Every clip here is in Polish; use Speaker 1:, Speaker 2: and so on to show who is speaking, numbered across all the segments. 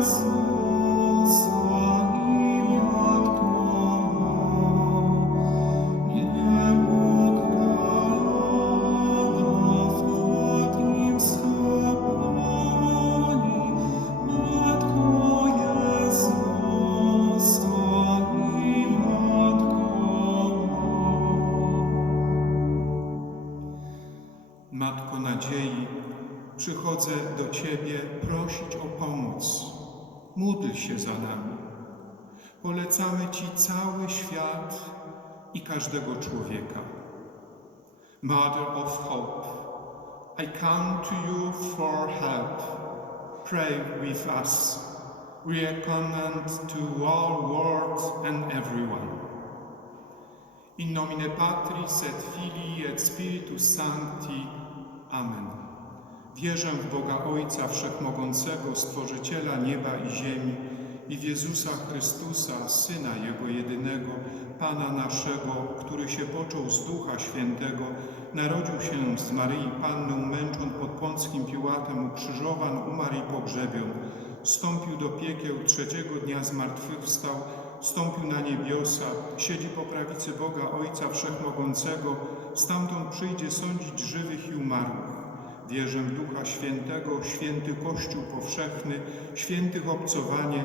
Speaker 1: Jesus. Mother of Hope, I come to you for help. Pray with us. We are command to all world and everyone. In nomine Patris et Filii et Spiritus Sancti. Amen. Wierzę w Boga Ojca Wszechmogącego, Stworzyciela nieba i ziemi i w Jezusa Chrystusa, Syna Jego jedynego, Pana naszego, który się począł z Ducha Świętego, narodził się z Maryi Panną, męcząc pod Pąckim Piłatem, ukrzyżowan, umarł i pogrzebion, wstąpił do piekieł, trzeciego dnia zmartwychwstał, wstąpił na niebiosa, siedzi po prawicy Boga Ojca Wszechmogącego, stamtąd przyjdzie sądzić żywych i umarłych. Wierzę Ducha Świętego, święty Kościół powszechny, świętych obcowanie,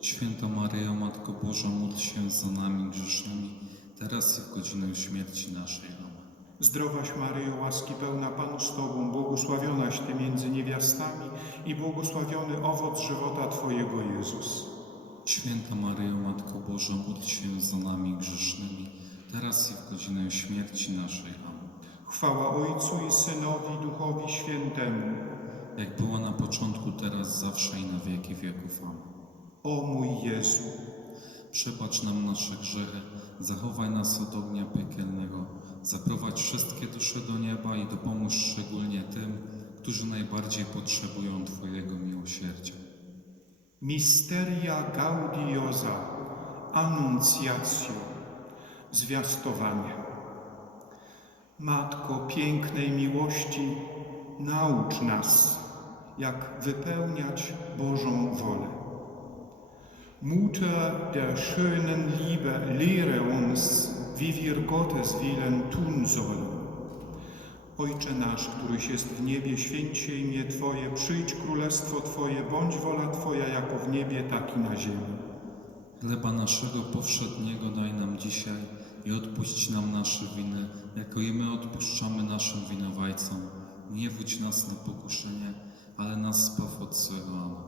Speaker 2: Święta Maryjo, Matko Boża, módl się za nami grzesznymi, teraz i w godzinę śmierci naszej. Amen.
Speaker 1: Zdrowaś Maryjo, łaski pełna Pan z Tobą, błogosławionaś Ty między niewiastami i błogosławiony owoc żywota Twojego Jezus.
Speaker 2: Święta Maryjo, Matko Boża, módl się za nami grzesznymi, teraz i w godzinę śmierci naszej. Amen.
Speaker 1: Chwała Ojcu i Synowi i Duchowi Świętemu.
Speaker 2: Jak była na początku, teraz, zawsze i na wieki wieków. Amen.
Speaker 1: O mój Jezu,
Speaker 2: Przebacz nam nasze grzechy, zachowaj nas od ognia piekielnego, zaprowadź wszystkie dusze do nieba i dopomóż szczególnie tym, którzy najbardziej potrzebują Twojego miłosierdzia.
Speaker 1: Misteria gaudiosa, annuncjatio, zwiastowanie. Matko pięknej miłości, naucz nas, jak wypełniać Bożą wolę. Mutter der schönen Liebe, lehre uns, wie wir Gottes Willen tun sollen. Ojcze nasz, któryś jest w niebie, święć imię Twoje, przyjdź królestwo Twoje, bądź wola Twoja jako w niebie, tak i na ziemi.
Speaker 2: Chleba naszego powszedniego daj nam dzisiaj i odpuść nam nasze winy, jako i my odpuszczamy naszym winowajcom. Nie wódź nas na pokuszenie, ale nas zbaw od złego.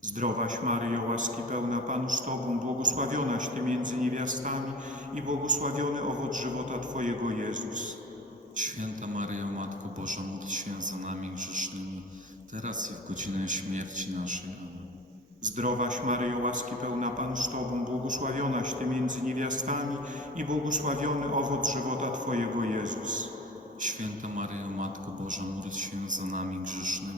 Speaker 1: Zdrowaś Maryjo, łaski pełna Pan z Tobą, błogosławionaś Ty między niewiastami i błogosławiony owoc żywota Twojego Jezus.
Speaker 2: Święta Maryjo, Matko Boża, módl się za nami grzesznymi, teraz i w godzinę śmierci naszej. Amen.
Speaker 1: Zdrowaś Maryjo, łaski pełna Pan z Tobą, błogosławionaś Ty między niewiastami i błogosławiony owoc żywota Twojego Jezus.
Speaker 2: Święta Maryjo, Matko Boża, módl się za nami grzesznymi,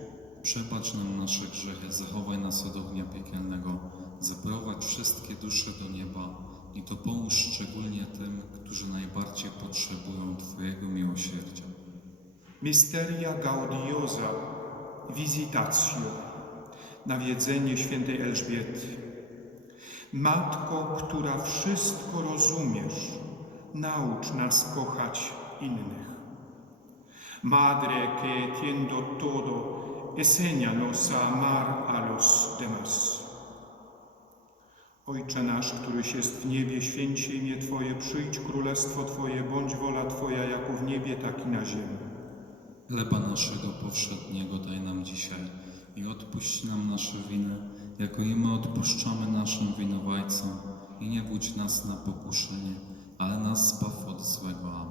Speaker 2: Przebacz nam nasze grzechy, zachowaj nas od ognia piekielnego, zaprowadź wszystkie dusze do nieba i dopomóż szczególnie tym, którzy najbardziej potrzebują Twojego miłosierdzia.
Speaker 1: Misteria gaudiosa, visitatio, nawiedzenie świętej Elżbiety. Matko, która wszystko rozumiesz, naucz nas kochać innych. Madre que tiendo todo, enséñanos a amar a los demás. Ojcze nasz, któryś jest w niebie, święć imię Twoje, przyjdź królestwo Twoje, bądź wola Twoja, jako w niebie, tak i na ziemi.
Speaker 2: Chleba naszego powszedniego daj nam dzisiaj i odpuść nam nasze winy, jako i my odpuszczamy naszym winowajcom i nie budź nas na pokuszenie, ale nas zbaw od złego. Amen.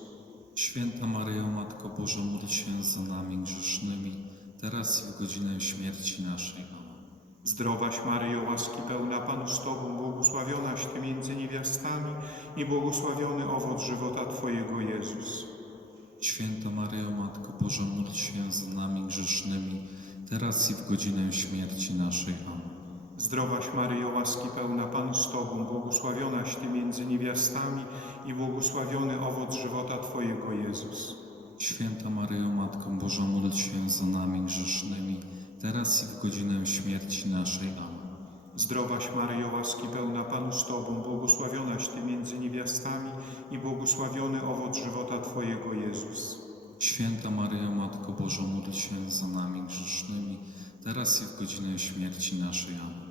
Speaker 2: Święta Maryjo, Matko Boża, módl się za nami grzesznymi, teraz i w godzinę śmierci naszej. Amen.
Speaker 1: Zdrowaś Maryjo, łaski pełna Pan z Tobą, błogosławionaś Ty między niewiastami i błogosławiony owoc żywota Twojego Jezus.
Speaker 2: Święta Maryjo, Matko Boża, módl się za nami grzesznymi, teraz i w godzinę śmierci naszej. Amen.
Speaker 1: Zdrowaś Maryjo, łaski pełna Pan z Tobą, błogosławionaś Ty między niewiastami i błogosławiony owoc żywota Twojego Jezus.
Speaker 2: Święta Maryjo, Matko Boża, módl się za nami grzesznymi, teraz i w godzinę śmierci naszej. Amen.
Speaker 1: Zdrowaś Maryjo, łaski pełna Pan z Tobą, błogosławionaś Ty między niewiastami i błogosławiony owoc żywota Twojego Jezus.
Speaker 2: Święta Maryjo, Matko Boża, módl się za nami grzesznymi, teraz i w godzinę śmierci naszej. Amen.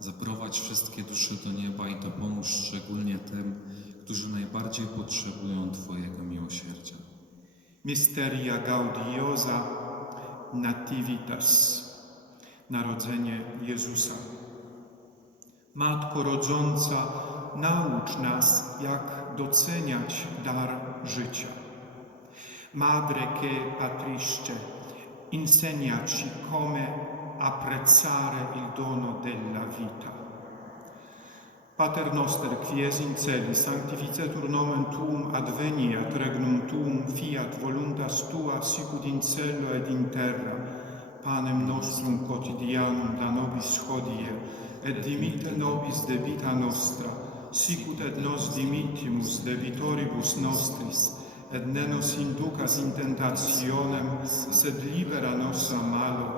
Speaker 2: zaprowadź wszystkie dusze do nieba i dopomóż szczególnie tym, którzy najbardziej potrzebują Twojego miłosierdzia.
Speaker 1: Misteria gaudiosa nativitas. Narodzenie Jezusa. Matko rodząca, naucz nas, jak doceniać dar życia. Madre che patrisce, insegnaci come apprezzare il dono della vita. Pater noster, qui es in celi, sanctificetur nomen tuum adveniat, regnum tuum fiat voluntas tua, sicut in cello ed in terra, panem nostrum quotidianum da nobis hodie, et dimitte nobis debita nostra, sicut et nos dimittimus debitoribus nostris, et ne nos inducas in tentationem, sed libera nos a malo,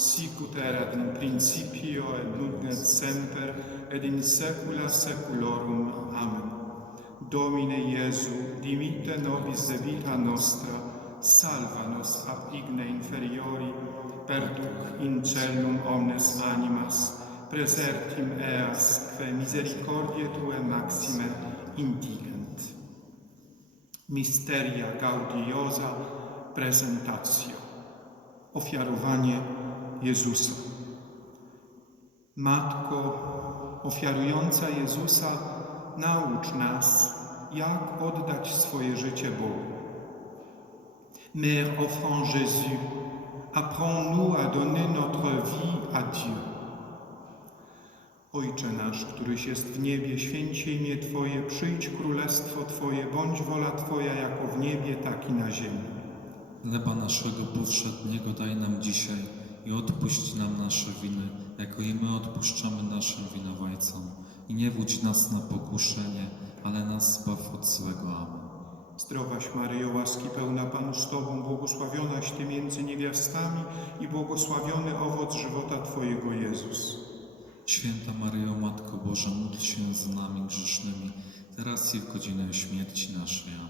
Speaker 1: sicut erat in principio et nunc et semper et in saecula saeculorum. Amen. Domine iesu dimitte nobis de vita nostra salva nos ab igne inferiori perduc in celum omnes animas presertim eas que misericordiae tue maxime indigent. Misteria gaudiosa presentatio. Ofiarowanie Jezusa. Matko ofiarująca Jezusa, naucz nas, jak oddać swoje życie Bogu. Mère offrant Jésus, apprends-nous à donner notre vie à Dieu. Ojcze nasz, któryś jest w niebie, święć się imię Twoje, przyjdź królestwo Twoje, bądź wola Twoja jako w niebie, tak i na ziemi.
Speaker 2: Chleba naszego powszedniego daj nam dzisiaj i odpuść nam nasze winy, jako i my odpuszczamy naszym winowajcom. I nie wódź nas na pokuszenie, ale nas zbaw od złego. Amen.
Speaker 1: Zdrowaś Maryjo, łaski pełna Pan z Tobą, błogosławionaś Ty między niewiastami i błogosławiony owoc żywota Twojego Jezus.
Speaker 2: Święta Maryjo, Matko Boża, módl się za nami grzesznymi, teraz i w godzinę śmierci naszej. Amen.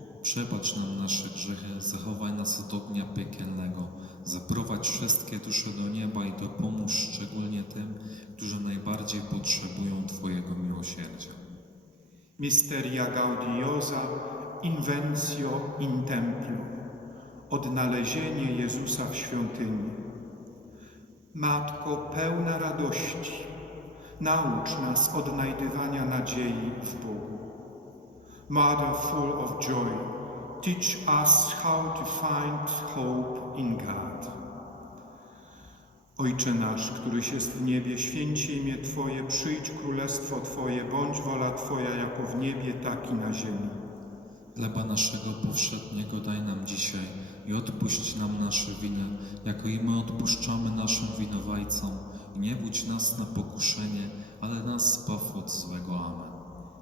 Speaker 2: Przebacz nam nasze grzechy, zachowaj nas od ognia piekielnego, zaprowadź wszystkie dusze do nieba i dopomóż szczególnie tym, którzy najbardziej potrzebują Twojego miłosierdzia.
Speaker 1: Misteria Gaudiosa, Invencio in Templu. Odnalezienie Jezusa w świątyni. Matko pełna radości, naucz nas odnajdywania nadziei w Bogu. Mother full of joy, teach us how to find hope in God. Ojcze nasz, któryś jest w niebie, święci imię Twoje, przyjdź królestwo Twoje, bądź wola Twoja jako w niebie, tak i na ziemi.
Speaker 2: Chleba naszego powszedniego daj nam dzisiaj i odpuść nam nasze winy, jako i my odpuszczamy naszym winowajcom. I nie budź nas na pokuszenie, ale nas zbaw od złego. Amen.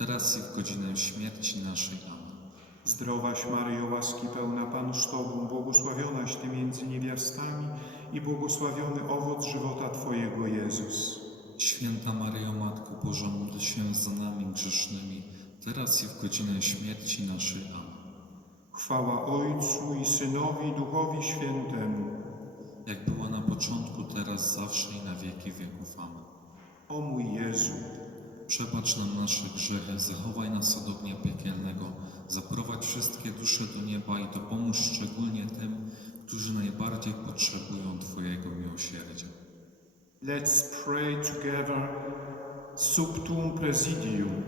Speaker 2: teraz i w godzinę śmierci naszej. Amen.
Speaker 1: Zdrowaś Maryjo, łaski pełna Pan z Tobą, błogosławionaś Ty między niewiastami i błogosławiony owoc żywota Twojego Jezus.
Speaker 2: Święta Maryjo, Matko Boża, módl się za nami grzesznymi, teraz i w godzinę śmierci naszej. Amen.
Speaker 1: Chwała Ojcu i Synowi i Duchowi Świętemu.
Speaker 2: Jak była na początku, teraz, zawsze i na wieki wieków. Amen.
Speaker 1: O mój Jezu,
Speaker 2: Przebacz nam nasze grzechy, zachowaj nas od ognia piekielnego, zaprowadź wszystkie dusze do nieba i dopomóż szczególnie tym, którzy najbardziej potrzebują Twojego miłosierdzia.
Speaker 1: let's pray together Subtum Presidium.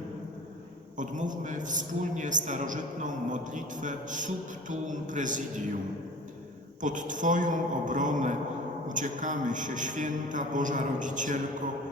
Speaker 1: Odmówmy wspólnie starożytną modlitwę Subtum Presidium. Pod Twoją obronę uciekamy się, święta Boża Rodzicielko,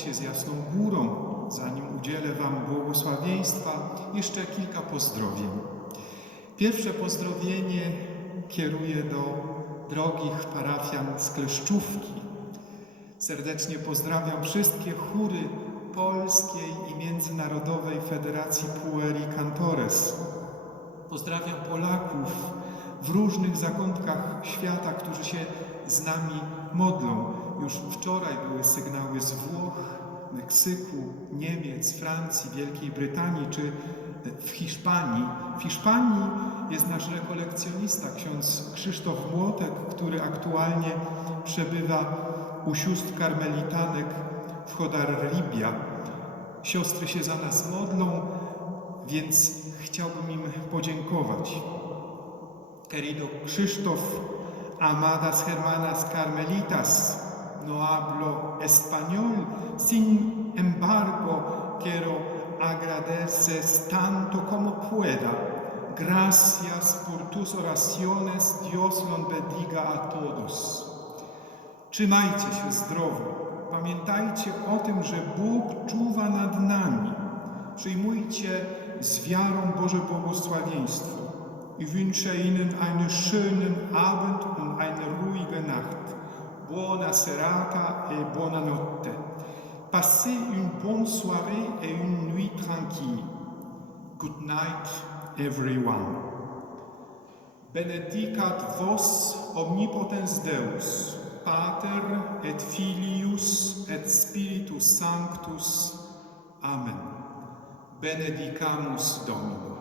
Speaker 2: Się
Speaker 1: z Jasną Górą, zanim udzielę Wam błogosławieństwa, jeszcze kilka pozdrowień. Pierwsze pozdrowienie kieruję do drogich parafian z Kleszczówki. Serdecznie pozdrawiam wszystkie chóry Polskiej i Międzynarodowej Federacji Pueri Cantores. Pozdrawiam Polaków w różnych zakątkach świata, którzy się z nami modlą. Już wczoraj były sygnały z Włoch, Meksyku, Niemiec, Francji, Wielkiej Brytanii czy w Hiszpanii. W Hiszpanii jest nasz rekolekcjonista, ksiądz Krzysztof Młotek, który aktualnie przebywa u sióstr karmelitanek w Chodarribia. Siostry się za nas modlą, więc chciałbym im podziękować. Querido Krzysztof, amadas hermanas carmelitas, no hablo español, sin embargo quiero agradecer tanto como pueda. Gracias por tus oraciones, Dios los bendiga a todos. Trzymajcie się zdrowo. Pamiętajcie o tym, że Bóg czuwa nad nami. Przyjmujcie z wiarą Boże błogosławieństwo. Ich wünsche Ihnen einen schönen Abend und eine ruhige Nacht. buona serata e buonanotte. Passez une bonne soirée et une nuit tranquille. Good night, everyone. Benedicat vos omnipotens Deus, Pater et Filius et Spiritus Sanctus. Amen. Benedicamus Domino.